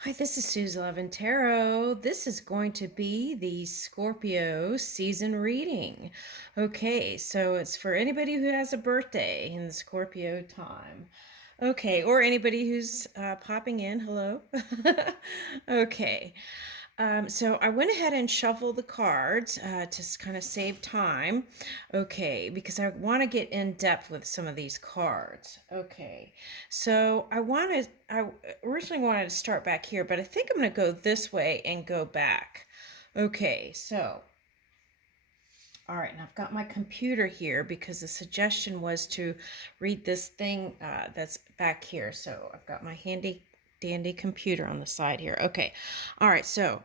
Hi, this is Suze Levin Tarot. This is going to be the Scorpio season reading. Okay, so it's for anybody who has a birthday in the Scorpio time. Okay, or anybody who's popping in. Hello. Okay. So I went ahead and shuffled the cards to kind of save time. Okay, because I want to get in depth with some of these cards. Okay, so I originally wanted to start back here, but I think I'm going to go this way and go back. Okay, so all right, and I've got my computer here because the suggestion was to read this thing that's back here. So I've got my handy dandy computer on the side here. Okay, all right, so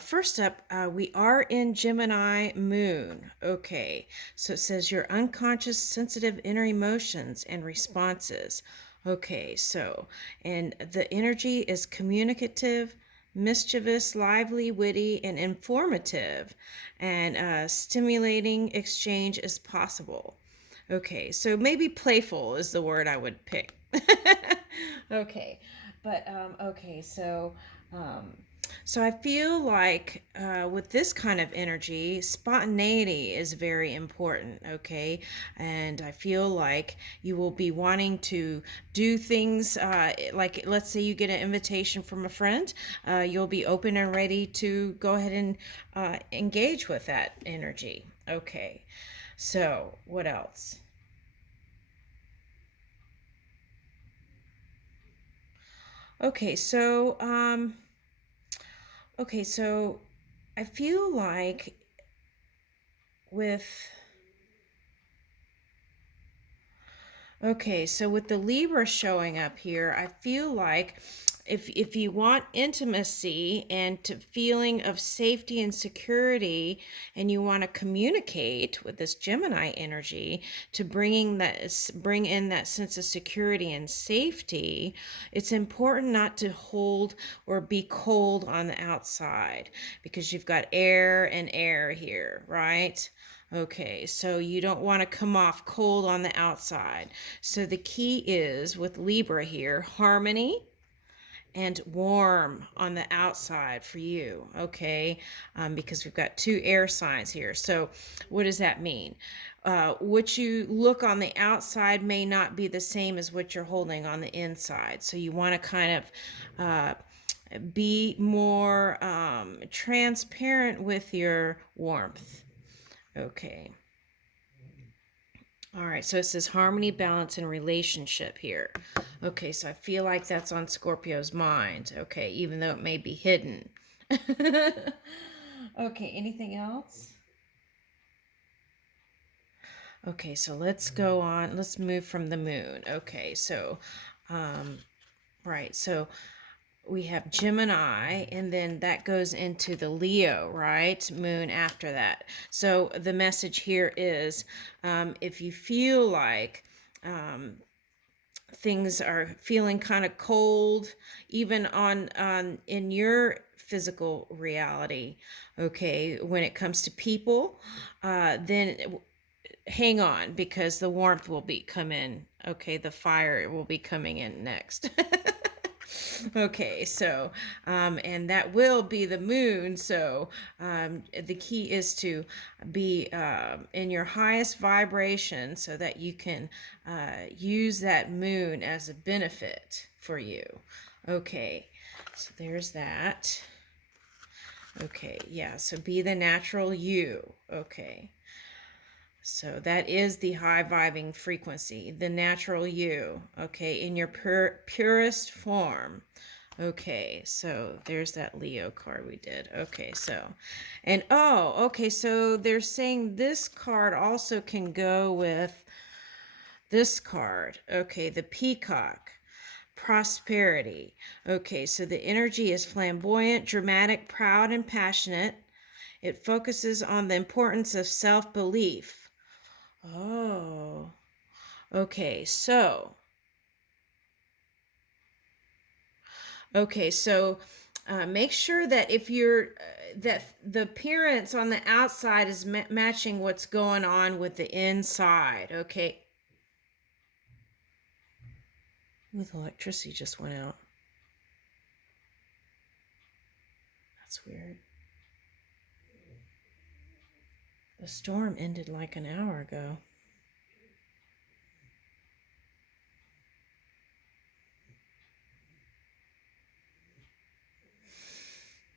first up, we are in Gemini Moon. Okay, so it says your unconscious, sensitive inner emotions and responses. Okay, so, and the energy is communicative, mischievous, lively, witty, and informative, and stimulating exchange is possible. Okay, so maybe playful is the word I would pick. Okay, but okay, um, so I feel like with this kind of energy, spontaneity is very important, okay? And I feel like you will be wanting to do things like, let's say you get an invitation from a friend, you'll be open and ready to go ahead and engage with that energy. Okay, so what else? Okay, so I feel like with okay, so with the Libra showing up here, I feel like if you want intimacy and to feeling of safety and security, and you want to communicate with this Gemini energy to bring in that sense of security and safety, it's important not to hold or be cold on the outside because you've got air and air here, right? Okay, so you don't want to come off cold on the outside. So the key is with Libra here, harmony and warm on the outside for you, okay? Because we've got two air signs here. So what does that mean? What you look on the outside may not be the same as what you're holding on the inside. So you want to kind of be more transparent with your warmth. Okay. All right, so it says harmony, balance, and relationship here. Okay, so I feel like that's on Scorpio's mind. Okay, even though it may be hidden. Okay, anything else? Okay, so let's go on. Let's move from the moon. Okay, so, right, so we have Gemini, and then that goes into the Leo, right? Moon after that. So the message here is if you feel like things are feeling kind of cold, even on in your physical reality, okay, when it comes to people, then hang on because the warmth will be come in. Okay, the fire will be coming in next. Okay, so and that will be the moon. So the key is to be in your highest vibration so that you can use that moon as a benefit for you. Okay, so there's that. Okay, yeah, so be the natural you. Okay. So that is the high vibing frequency, the natural you, okay, in your purest form. Okay, so there's that Leo card we did. Okay, so, and oh, okay, so they're saying this card also can go with this card. Okay, the Peacock. Prosperity. Okay, so the energy is flamboyant, dramatic, proud, and passionate. It focuses on the importance of self belief. Oh, okay. So make sure that if you're that the appearance on the outside is matching what's going on with the inside. Okay. Ooh, the electricity just went out. That's weird. The storm ended like an hour ago.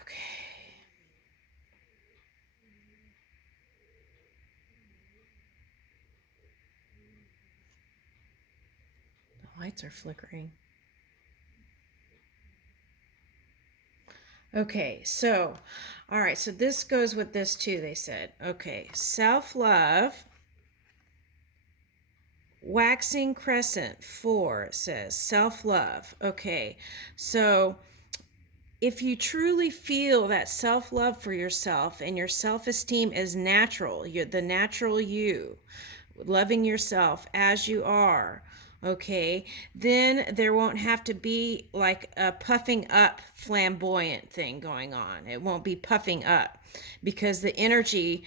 Okay. The lights are flickering. Okay, so, all right, so this goes with this too, they said. Okay, self-love, waxing crescent 4 says self-love. Okay, so if you truly feel that self-love for yourself and your self-esteem is natural, you're the natural you, loving yourself as you are, okay, then there won't have to be like a puffing up flamboyant thing going on. It won't be puffing up because the energy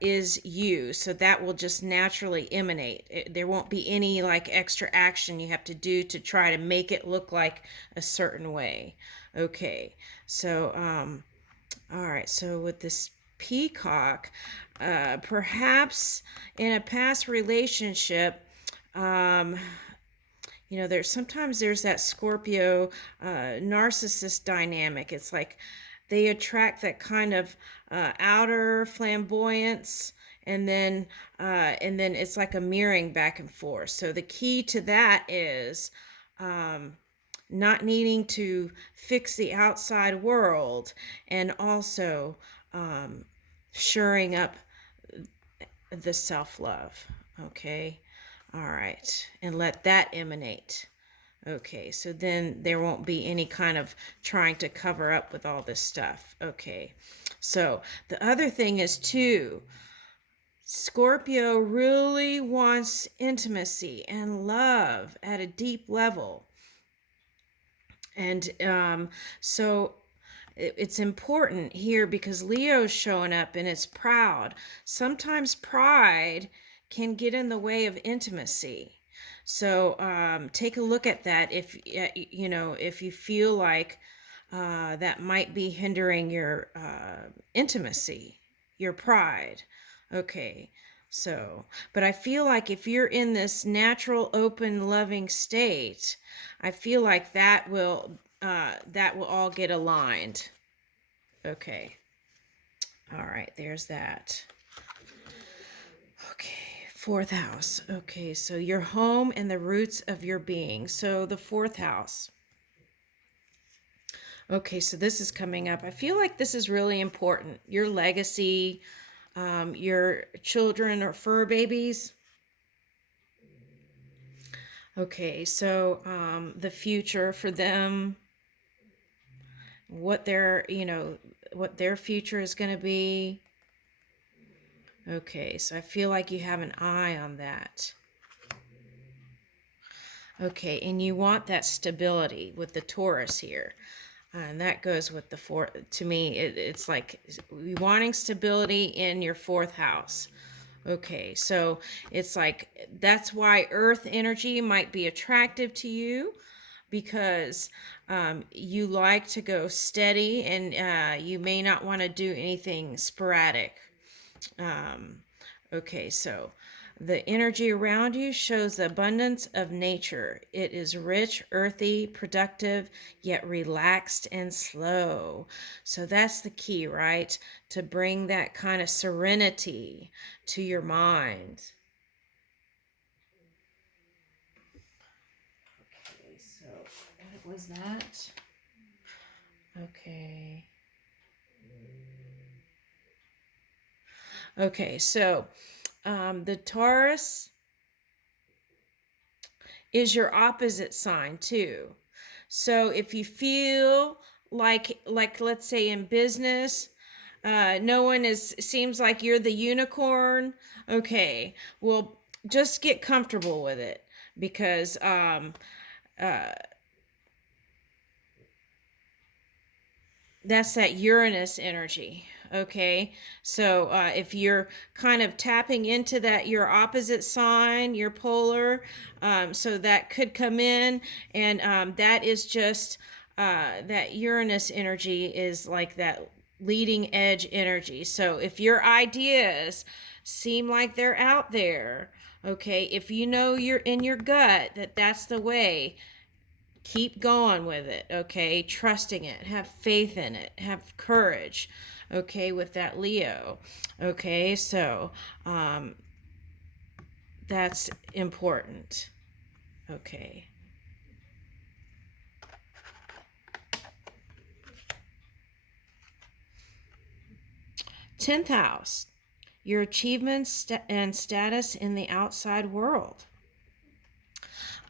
is you, so that will just naturally emanate. There won't be any like extra action you have to do to try to make it look like a certain way. Okay, so all right, so with this peacock, perhaps in a past relationship, there's sometimes there's that Scorpio narcissist dynamic. It's like they attract that kind of outer flamboyance, and then it's like a mirroring back and forth. So the key to that is not needing to fix the outside world, and also shoring up the self-love. Okay, all right, and let that emanate. Okay, so then there won't be any kind of trying to cover up with all this stuff. Okay, so the other thing is too, Scorpio really wants intimacy and love at a deep level. And so it's important here because Leo's showing up and it's proud. Sometimes pride can get in the way of intimacy. So take a look at that if if you feel like that might be hindering your intimacy, your pride. Okay. So, but I feel like if you're in this natural, open, loving state, I feel like that will all get aligned. Okay. All right, there's that. Okay, fourth house. Okay, so your home and the roots of your being. So the fourth house. Okay, so this is coming up. I feel like this is really important. Your legacy, your children or fur babies. Okay, so the future for them, what their future is going to be. Okay, so I feel like you have an eye on that. Okay, and you want that stability with the Taurus here. And that goes with the fourth. To me, it's like wanting stability in your fourth house. Okay, so it's like that's why earth energy might be attractive to you, because you like to go steady, and you may not want to do anything sporadic. Okay, so the energy around you shows the abundance of nature. It is rich, earthy, productive, yet relaxed and slow. So that's the key, right? To bring that kind of serenity to your mind. Okay, so what was that? Okay. Okay, so the Taurus is your opposite sign too. So if you feel like let's say in business, no one seems like you're the unicorn. Okay, well, just get comfortable with it, because that's that Uranus energy. Okay, so if you're kind of tapping into that, your opposite sign, your polar, so that could come in, and that is just that Uranus energy is like that leading edge energy. So if your ideas seem like they're out there, okay, if you know you're in your gut that that's the way, keep going with it, okay? Trusting it, have faith in it, have courage, okay, with that Leo, okay? So that's important, okay? 10th house, your achievements and status in the outside world.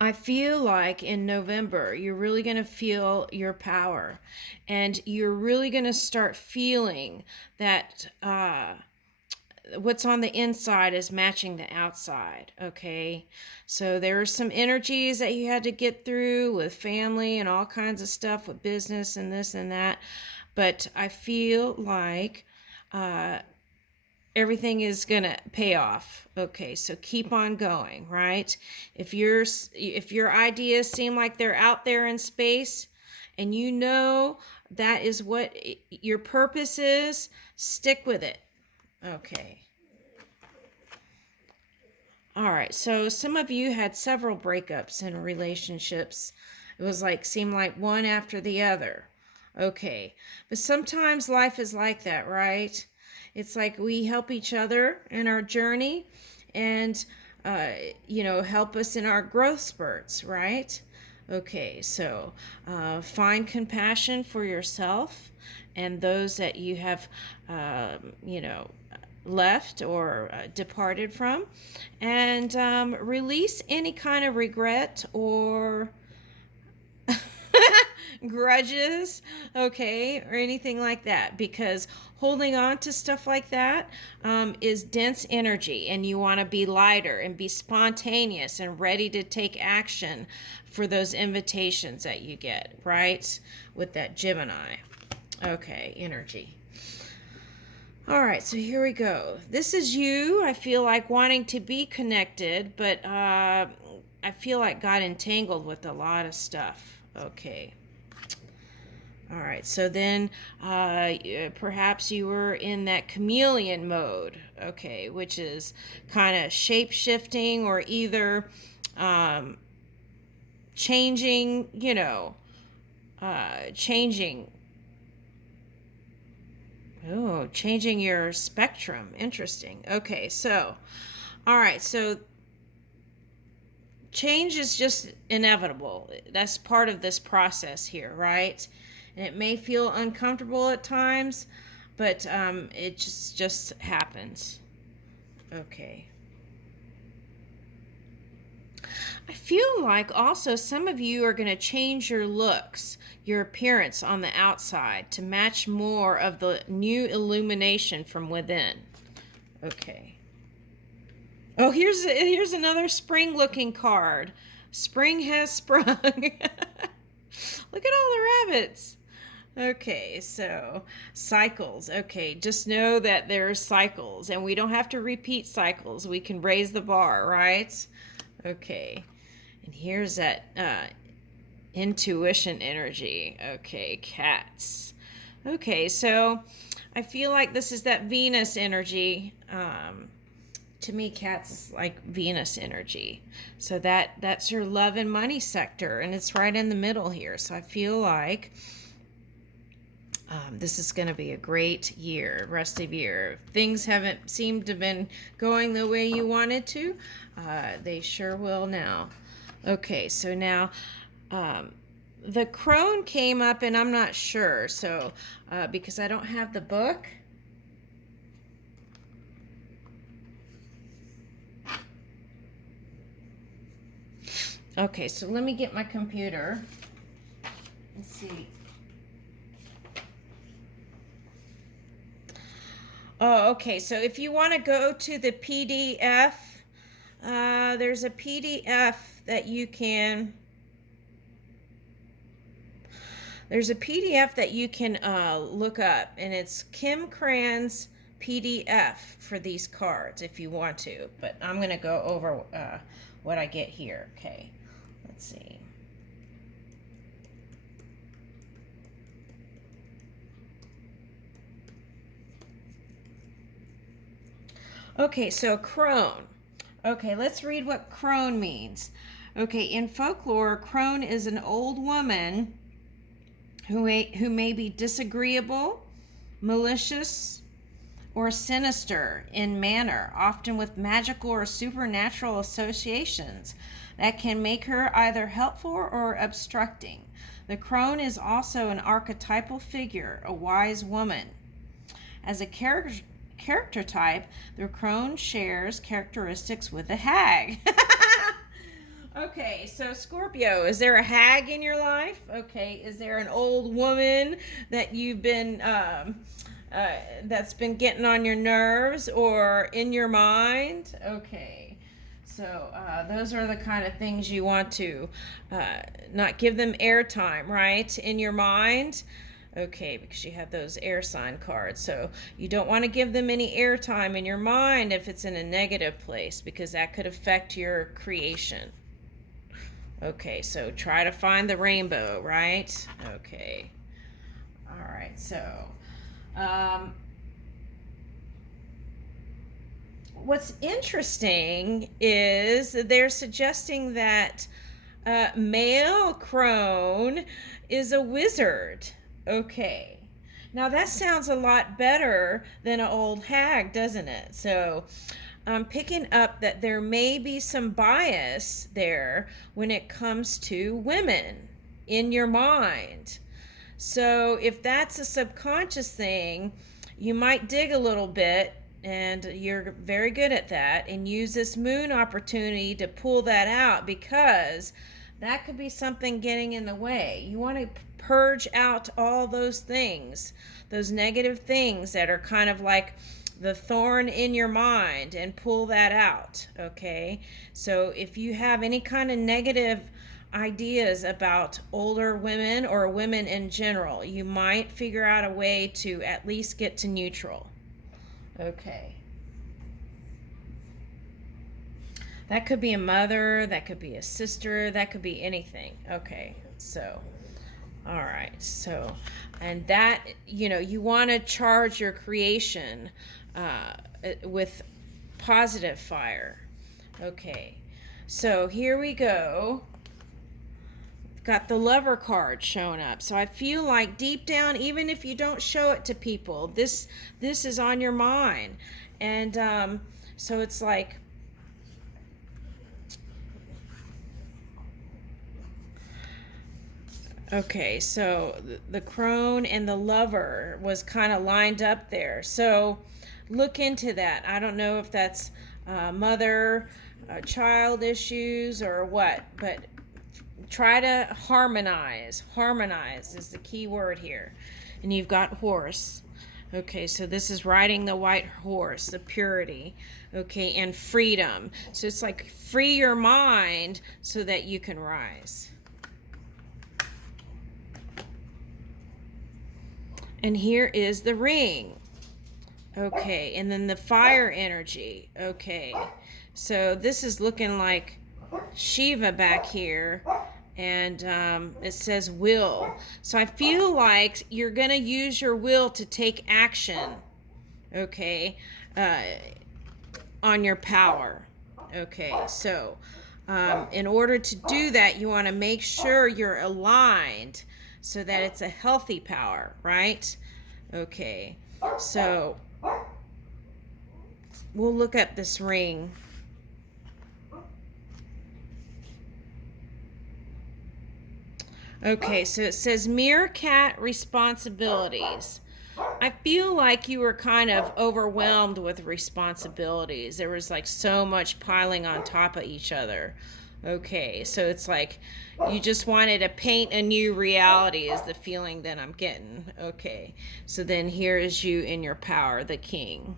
I feel like in November, you're really going to feel your power, and you're really going to start feeling that what's on the inside is matching the outside, okay? So there are some energies that you had to get through with family and all kinds of stuff with business and this and that, but I feel like everything is gonna pay off. Okay, so keep on going, right? If your ideas seem like they're out there in space and you know that is what your purpose is, stick with it. Okay. All right, so some of you had several breakups in relationships. It was like, seemed like one after the other. Okay, but sometimes life is like that, right? It's like we help each other in our journey and, help us in our growth spurts, right? Okay, so find compassion for yourself and those that you have, left or departed from, and release any kind of regret or grudges, okay, or anything like that, because holding on to stuff like that is dense energy, and you want to be lighter and be spontaneous and ready to take action for those invitations that you get, right, with that Gemini, okay, energy. All right, so here we go. This is you. I feel like wanting to be connected, but I feel like got entangled with a lot of stuff. Okay. All right, so then perhaps you were in that chameleon mode, okay, which is kind of shape shifting or either changing, changing. Oh, changing your spectrum. Interesting. Okay, so, all right, so change is just inevitable. That's part of this process here, right? And it may feel uncomfortable at times, but it just happens. Okay. I feel like also some of you are going to change your looks, your appearance on the outside to match more of the new illumination from within. Okay. Oh, here's another spring-looking card. Spring has sprung. Look at all the rabbits. Okay, so cycles. Okay, just know that there are cycles, and we don't have to repeat cycles. We can raise the bar, right? Okay, and here's that intuition energy. Okay, cats. Okay, so I feel like this is that Venus energy. To me, cats is like Venus energy. So that's your love and money sector, and it's right in the middle here. So I feel like this is going to be a great year, rest of year. If things haven't seemed to have been going the way you wanted to, they sure will now. Okay, so now the crone came up, and I'm not sure. So because I don't have the book. Okay, so let me get my computer. Let's see. Oh, okay. So if you want to go to the PDF, there's a PDF that you can. There's a PDF that you can look up, and it's Kim Cran's PDF for these cards if you want to. But I'm going to go over what I get here. Okay, let's see. Okay, so crone. Okay, let's read what crone means. Okay, in folklore, crone is an old woman who may be disagreeable, malicious, or sinister in manner, often with magical or supernatural associations that can make her either helpful or obstructing. The crone is also an archetypal figure, a wise woman. As a character type, the crone shares characteristics with the hag. Okay, so Scorpio, is there a hag in your life? Okay, is there an old woman that you've been that's been getting on your nerves or in your mind? Okay, so those are the kind of things you want to not give them airtime, right? In your mind. Okay, because you have those air sign cards. So you don't want to give them any airtime in your mind if it's in a negative place, because that could affect your creation. Okay, so try to find the rainbow, right? Okay. All right, so um, what's interesting is they're suggesting that male crone is a wizard. Okay. Now that sounds a lot better than an old hag, doesn't it? So I'm picking up that there may be some bias there when it comes to women in your mind. So if that's a subconscious thing, you might dig a little bit, and you're very good at that, and use this moon opportunity to pull that out, because that could be something getting in the way. You want to purge out all those things, those negative things that are kind of like the thorn in your mind, and pull that out. Okay, so if you have any kind of negative ideas about older women or women in general, you might figure out a way to at least get to neutral. Okay, that could be a mother, that could be a sister, that could be anything. Okay, so all right, so, and that, you want to charge your creation with positive fire. Okay, so here we go. Got the lover card showing up. So I feel like deep down, even if you don't show it to people, this is on your mind. And so it's like, okay, so the crone and the lover was kind of lined up there. So look into that. I don't know if that's mother child issues or what, but try to harmonize. Harmonize is the key word here. And you've got horse. Okay, so this is riding the white horse, the purity. Okay, and freedom. So it's like free your mind so that you can rise. And here is the ring. Okay, and then the fire energy. Okay, so this is looking like Shiva back here, and it says will. So I feel like you're going to use your will to take action, okay, on your power. Okay, so in order to do that, you want to make sure you're aligned so that it's a healthy power, right? Okay, so we'll look at this ring. Okay, so it says meerkat responsibilities. I feel like you were kind of overwhelmed with responsibilities. There was like so much piling on top of each other. Okay, so it's like you just wanted to paint a new reality, is the feeling that I'm getting. Okay, so then here is you in your power, the king.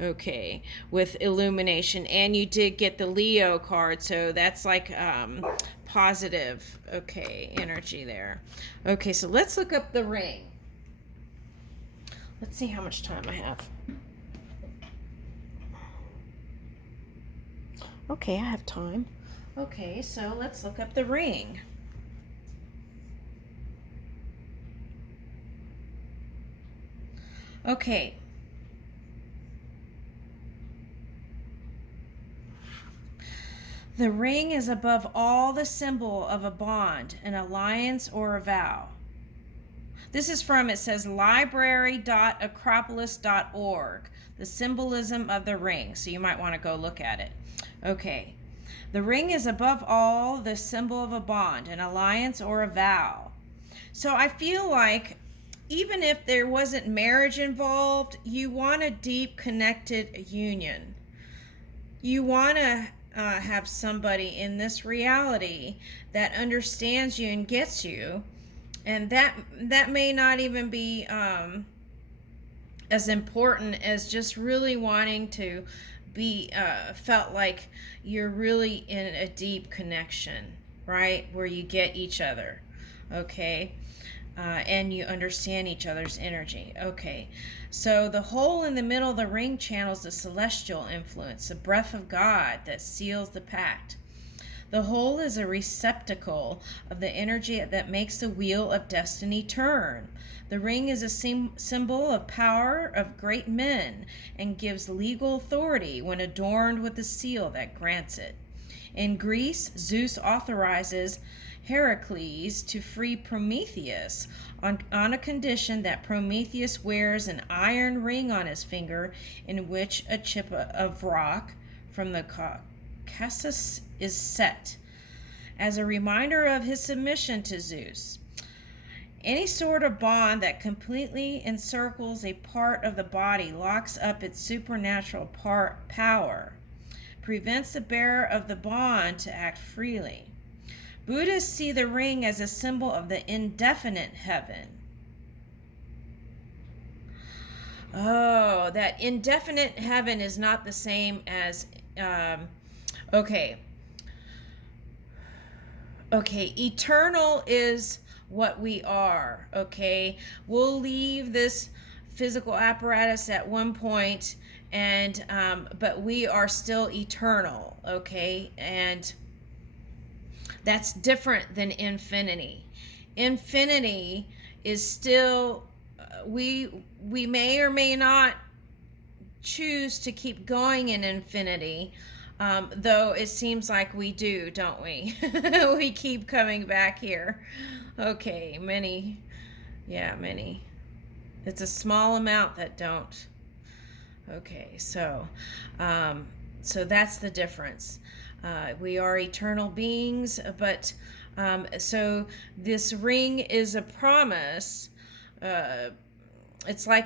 Okay, with illumination, and you did get the Leo card, so that's like positive, okay, energy there. Okay, so let's look up the ring. Let's see how much time I have. Okay, I have time. Okay, so let's look up the ring. Okay. The ring is above all the symbol of a bond, an alliance, or a vow. This is from, it says, library.acropolis.org, the symbolism of the ring. So you might want to go look at it. Okay. The ring is above all the symbol of a bond, an alliance, or a vow. So I feel like even if there wasn't marriage involved, you want a deep connected union. You want to have somebody in this reality that understands you and gets you, and that may not even be as important as just really wanting to be felt like you're really in a deep connection, right, where you get each other, okay, and you understand each other's energy. Okay, so the hole in the middle of the ring channels the celestial influence, the breath of God that seals the pact. The hole is a receptacle of the energy that makes the wheel of destiny turn. The ring is a symbol of power of great men and gives legal authority when adorned with the seal that grants it. In Greece, Zeus authorizes Heracles to free Prometheus on a condition that Prometheus wears an iron ring on his finger in which a chip of rock from the Caucasus is set, as a reminder of his submission to Zeus. Any sort of bond that completely encircles a part of the body locks up its supernatural power, prevents the bearer of the bond to act freely. Buddhists see the ring as a symbol of the indefinite heaven. Oh, that indefinite heaven is not the same as, okay, eternal is what we are, okay? We'll leave this physical apparatus at one point, and but we are still eternal, okay? And that's different than infinity. Infinity is still, we may or may not choose to keep going in infinity, though it seems like we do, don't we? We keep coming back here. Okay, many. It's a small amount that don't. Okay, so that's the difference. We are eternal beings, but so this ring is a promise. It's like